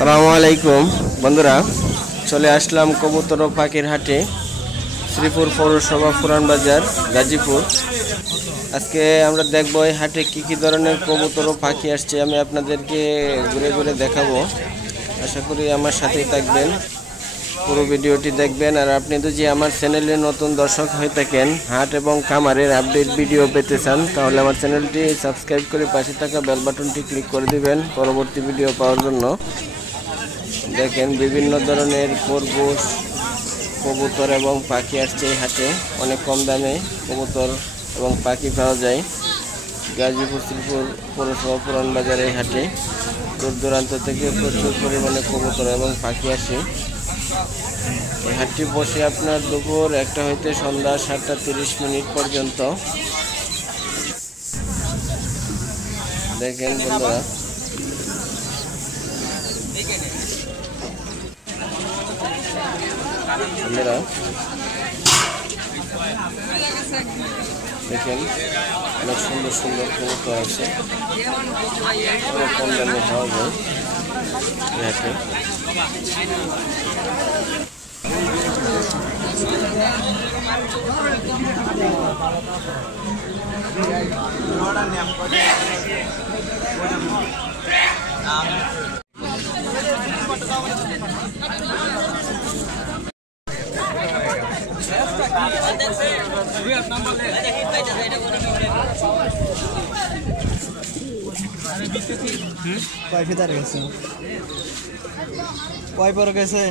আসসালামু আলাইকুম বন্ধুরা, চলে আসলাম কবুতর ও পাখির হাটে, শ্রীপুর পৌরসভা পুরান বাজার, গাজীপুর। আজকে আমরা দেখব এই হাটে কি কি ধরনের কবুতর ও পাখি আসছে। আমি আপনাদেরকে ঘুরে ঘুরে দেখাবো। আশা করি আমার সাথেই থাকবেন, পুরো ভিডিওটি দেখবেন। আর আপনি যদি আমার চ্যানেলে নতুন দর্শক হয়ে থাকেন, হাট এবং খামারের আপডেট ভিডিও পেতে চান, তাহলে আমার চ্যানেলটি সাবস্ক্রাইব করে পাশে থাকা বেল বাটনটি ক্লিক করে দিবেন পরবর্তী ভিডিও পাওয়ার জন্য। দেখেন বিভিন্ন ধরনের খরগোশ, কবুতর এবং পাখি আসছে এই হাটে। অনেক কম দামে কবুতর এবং পাখি পাওয়া যায় গাজীপুর শ্রীপুর পৌরসভা পুরান বাজার এই হাটে। দূর দূরান্ত থেকে প্রচুর পরিমাণে কবুতর এবং পাখি আসে। এই হাটটি বসে আপনার দুপুর 1টা হইতে সন্ধ্যা 7টা 30 পর্যন্ত। দেখেন বন্ধুরা, দেখেন অনেক সুন্দর সুন্দর কবুতর আছে, অনেক কম দামে পাওয়া যায় এই হাটে। কয় ফিদার গেছে, কয় পর গেছে।